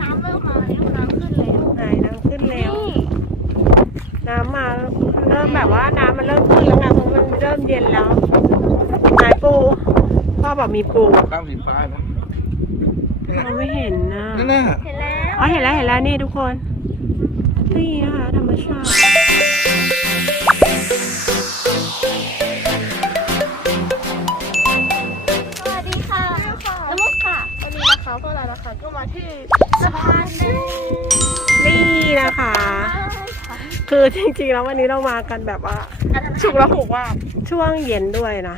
น้ำเริ่มมาแล้วน้ำขึ้นแล้ว น้ำขึ้นแล้วน้ำมาเริ่มแบบว่า น้ำมันเริ่มขึ้นแล้วนะมันเริ่มเย็นแล้วนายปูพ่อบอมีปูตั้งสีฟ้าแล้เราไม่เห็นนะเห็นแล้วเห็นแล้วเห็นแล้วนี่ทุกคน นี่ค่ะธรรมชาตินี่นะคะคือจริงๆ แล้ววันนี้เรามากันแบบว่าชุกระหุกว่าช่วงเย็นด้วยนะ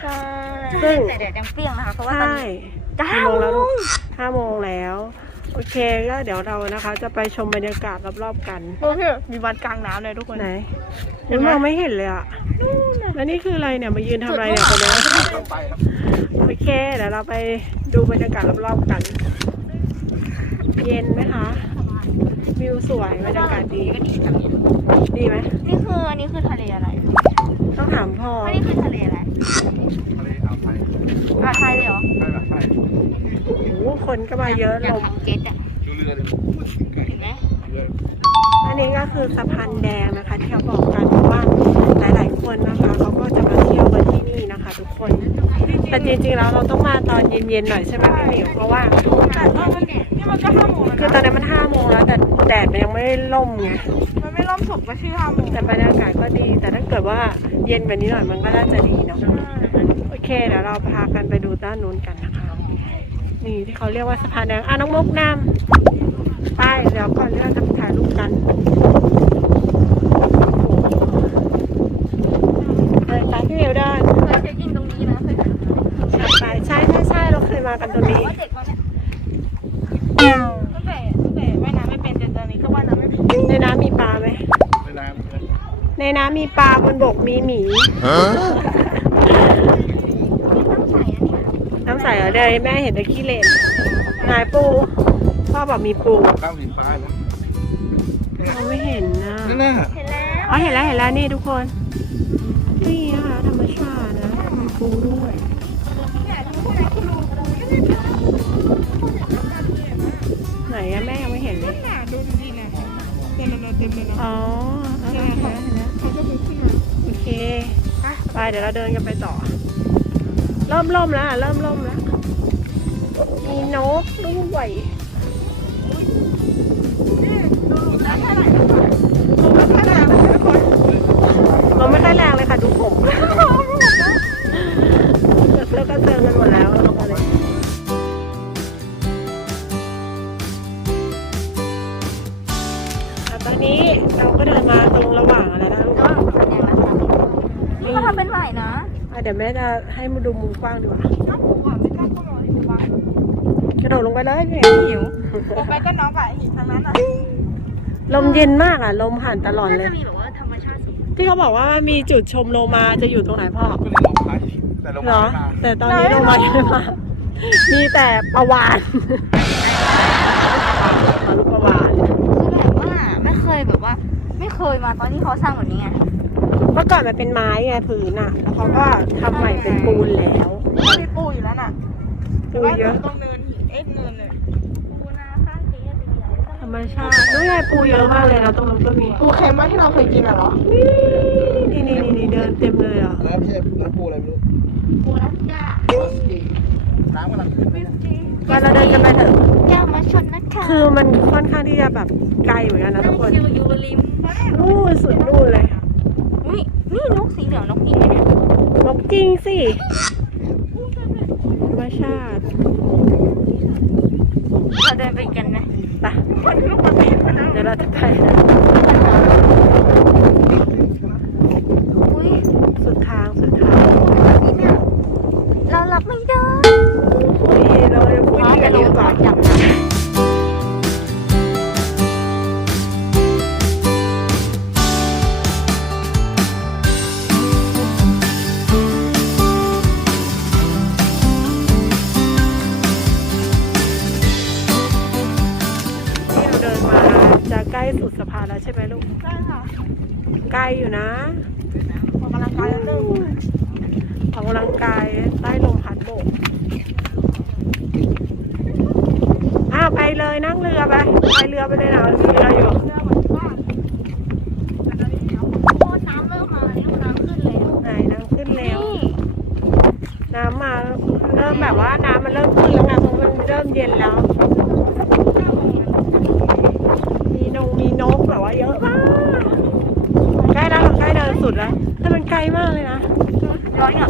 ซึ่งแต่แดดยังเปรี้ยงนะคะเพราะว่าตอนนี้ห้าโมงแล้วห้าโมงแล้วโอเคก็เดี๋ยวเรานะคะ จะไปชมบรรยากาศรอบๆกันโอมีวัดกลางน้ำเลยทุกคนไหนเนมาไม่เห็นเลยอ่ะแล้วนี่คืออะไรเนี่ยมายืนทำอะไรเนี่ยคนนี้โอเคเดี๋ยวเราไปดูบรรยากาศรอบๆกันเย็นไหมคะ วิวสวยบรรยากาศดีดีไหมนี่คืออันนี้คือทะเลอะไร ต้องถามพ่อนี่คือทะเลอะไรทะเลอ่าวไทยอ่าวไทยเลยหรอใช่ใช่โอ้คนก็มาเยอะลมเก็ดอะอันนี้ก็คือสะพานแดงนะคะ ที่เขาบอกกันว่าหลาย ๆ คนนะคะเขาก็จะมาเที่ยวกันที่นี่นะคะ ทุกคนแต่จริงๆ แล้วเราต้องมาตอนเย็นๆ หน่อยใช่ไหมพี่หมิวเพราะว่าคือตอนนี้มันห้าโมงแล้ว แต่แดดยังไม่ล่มไงมันไม่ล่มสุดก็ชื่อห้าโมงแต่บรรยากาศก็ดี แต่ถ้าเกิดว่าเย็นแบบนี้หน่อยมันก็น่าจะดีเนาะโอเคเดี๋ยวเราพากันไปดูด้านนู้นกันนะคะ นี่ที่เขาเรียกว่าสะพานแดงอ่ะน้องมุกน้ำไปเดี๋ยวก่อนเรื่องจะถ่ายรูปกันากันตัวนี้ในน้ำมีปลาไหมในน้ำมีปลาบนบกมีหมีน้ำใสอะไรแม่เห็นตะขี้เล็นายปู พ่อบอกมีปูเราไม่เห็นนะเห็นแล้วอ๋อเห็นแล้วเห็นแล้วนี่ทุกคนนี่ค่ะธรรมชาตินะมีปูด้วยโอเคไปเดี๋ยวเราเดินกันไปต่อเริ่มล่มแล้วเริ่มล่มแล้วมีนกด้วยเราก็เดินมาตรงระหว่างแล้วนะก็นก็ทำเป็นไหวนะเดี๋ยวแม่จะให้มาดูมุมกว้างดีกว่ากะโดดลงไปเลยพี่หิวลงไปก็น้องค่ะหิวทางนั้นอ่ะ ลมเย็นมากอ่ะลมผ่านตลอดเลยที่เขาบอกว่ามีจุดชมโลมาจะอยู่ตรงไหนพ่อเหรอแต่ตอนนี้โลมายัไม่มามีแต่ประวานยแบบว่าไม่เคยมาตอนที่เขาสร้างแบบนี้ไง เมื่อก่อนมันเป็นไม้ไง พื้นอ่ะ แล้วเขาก็ทําใหม่เป็นปูนแล้วมีปูอยู่แล้วน่ะปูเยอะต้อเนินหินเอ็ดเนินเลยธรรมชาติด้วยปูเยอะมากเลยนะตรงนั้นก็มี ปูเค็มที่เราเคยกินอะหรอ นี่นี่นี่เดินเต็มเลยอ่ะแล้วใช่ปูอะไรไม่รู้ ปูรัสกาน้ำกำลังขึ้นไปเราเดินกันไปเถอะคือมันค่อนข้างที่จะแบบไกลเหมือนกันนะทุกคนอยู่ริมนู่สุดนู่นเลยนี่นี่นกสีเหลืองนกจริงไหมเนี่ยนกจริงสิธรรมชาติ เราเดินไปกันนะปะเดี๋ยวเราจะไปเราหลับไม่ได้โอุยเลยคุยเราหลัยจ้ะไกอยู่นะออกกำลังกายนึงออกกำลังกายใต้ลมพัดโบกอ้าวไปเลยนั่งเรือไปไปเรือไปเลยหนาวมีเรืออยู่เย็นแล้ว มีนกมีนกแบบว่าเยอะมากสุดแล้วแต่มันไกลมากเลยนะร้อนยอ่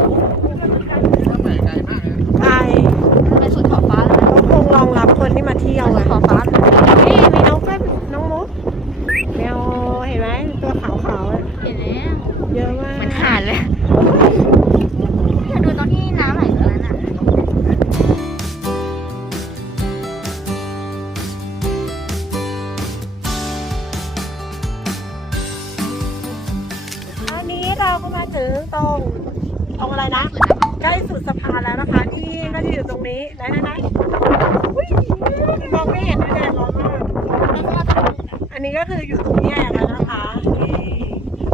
ะถึงตรงตรงอะไรนะใกล้สุดสะพานแล้วนะคะที่ก็จะอยู่ตรงนี้ไหนไหนไหนมองไม่เห็นแดดร้อนมากอันนี้ก็คืออยู่ตรงนี้แหละนะคะนี่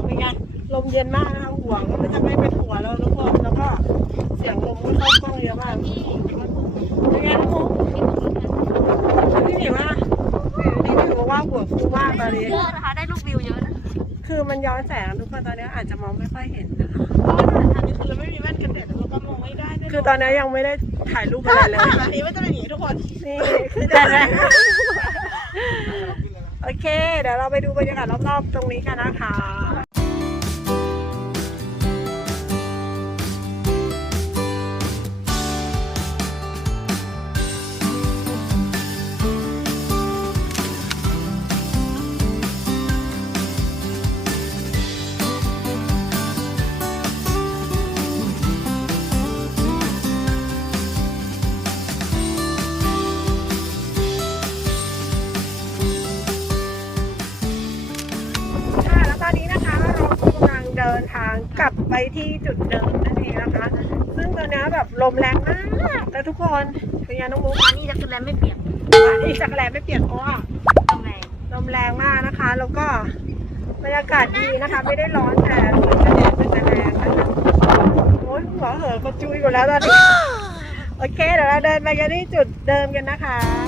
เป็นไงลมเย็นมากนะคะห่วงมันจะไม่เป็นหัวแล้วทุกคนแล้วก็เสียงลมก็ค่อนข้างเยอะมากพี่หนิวว่าพี่หนิวว่าหัวฟูมากตอนนี้นะคะได้ลูกวิวเยอะคือมันย้อนแสงทุกคนตอนนี้อาจจะมองไม่ค่อยเห็นนะคะเพราะว่าถ่ายคือไม่มีแว่นกันแดดเราก็มองไม่ได้ยคือตอนนี้ยังไม่ได้ถ่ายรูปอะไรเลยอันนี่ไม่จะเป็นอย่างนี้ทุกคนนี่คือแดดแรงโอเคเดี๋ยวเราไปดูบรรยากาศรอบๆ ตรงนี้กันนะคะางกลับไปที่จุดเดิมนั่นเองนะคะซึ่งตอนนี้แบบลมแรงมาก แต่ทุกคนพยานุโมงนี่จะกระแลไม่เปลี่ยนนี่จะกระแลไม่เปลี่ยนเพราะลมแรงลมแรงมากนะคะ แล้วก็บรรยากาศดีนะคะ ไม่ได้ร้อนแต่ฝนจะแรงเป็นแรงนะคะโอ้ยหัวเหอะกระจุยหมดแล้วตอนนี้โอเคเดี๋ยวเราเดินไปกันที่จุดเดิมกันนะคะ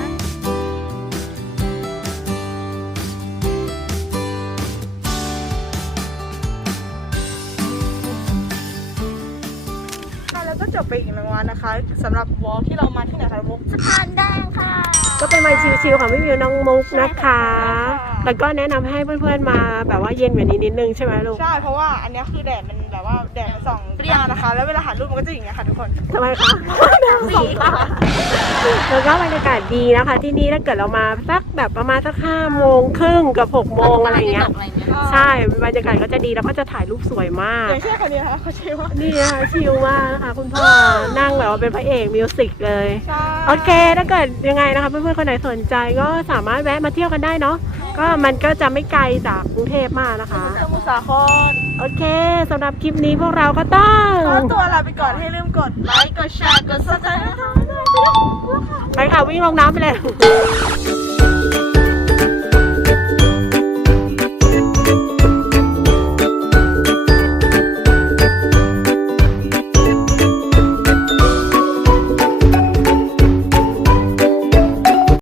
ก็จบไปอีกรางวัลนะคะสำหรับวอลที่เรามาที่ไหนคะมุกสะพานแดงค่ะ ก็เป็นวัยชิลๆค่ะไม่มีน้องมุกนะคะแล้วก็แนะนําให้เพื่อนๆมาแบบว่าเย็นแบบนี้นิดนึงใช่ไหมลูก ใช่เพราะว่าอันนี้คือแดดมันแบบว่าแดดสองเรียงนะคะ แล้วเวลาถ่ายรูปมันก็จะอย่างเงี้ยค่ะทุกคนทำไมคะแล้วก็บรรยากาศดีนะคะ ที่นี่ถ้าเกิดเรามาสักแบบประมาณสักห้าโมงครึ่งกับหกโมงอะไรเงี้ยใช่บรรยากาศก็จะดีแล้วก็จะถ่ายรูปสวยมากเชื่อคนนี้ค่ะเขาชื่อว่านี่ค่ะชิวมากนะคะคุณพ่อนั่งแบบว่าเป็นพระเอกมิวสิกเลยโอเคถ้าเกิดยังไงนะคะ เพื่อนๆคนไหนสนใจก็สามารถแวะมาเที่ยวกันได้เนาะก็มันก็จะไม่ไกลจากกรุงเทพมากนะคะเจอมุสาคอนโอเคสำหรับคลิปนี้พวกเราก็ต้อง ขอตัวลาไปก่อนให้ลืมกดไลค์ กดแชร์ กดซับสไครต์ไปค่ะวิ่งลงน้ำไปเลย